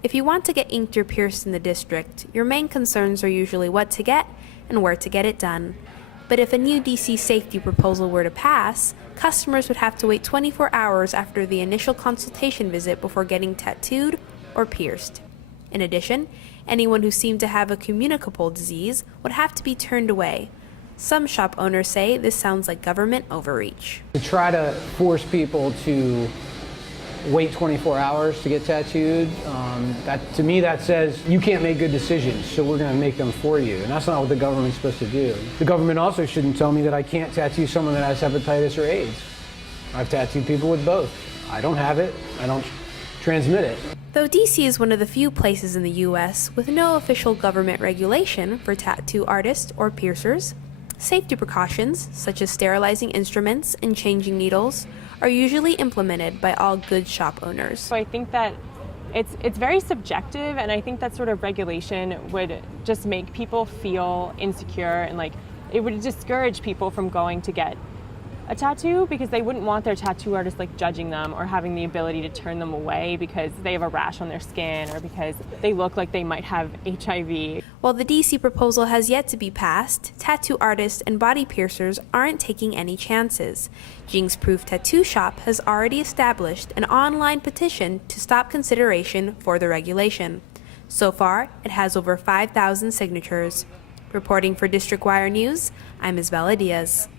If you want to get inked or pierced in the district, your main concerns are usually what to get and where to get it done. But if a new DC safety proposal were to pass, customers would have to wait 24 hours after the initial consultation visit before getting tattooed or pierced. In addition, anyone who seemed to have a communicable disease would have to be turned away. Some shop owners say this sounds like government overreach. To try to force people to wait 24 hours to get tattooed, to me that says you can't make good decisions, so we're going to make them for you. And that's not what the government's supposed to do. The government also shouldn't tell me that I can't tattoo someone that has hepatitis or AIDS. I've tattooed people with both. I don't have it. I don't transmit it. Though DC is one of the few places in the U.S. with no official government regulation for tattoo artists or piercers, safety precautions, such as sterilizing instruments and changing needles, are usually implemented by all good shop owners. So I think that it's very subjective, and I think that sort of regulation would just make people feel insecure, and like it would discourage people from going to get a tattoo because they wouldn't want their tattoo artist like judging them or having the ability to turn them away because they have a rash on their skin or because they look like they might have HIV. While the DC proposal has yet to be passed, tattoo artists and body piercers aren't taking any chances. Jinx Proof Tattoo Shop has already established an online petition to stop consideration for the regulation. So far, it has over 5,000 signatures. Reporting for District Wire News, I'm Isabella Diaz.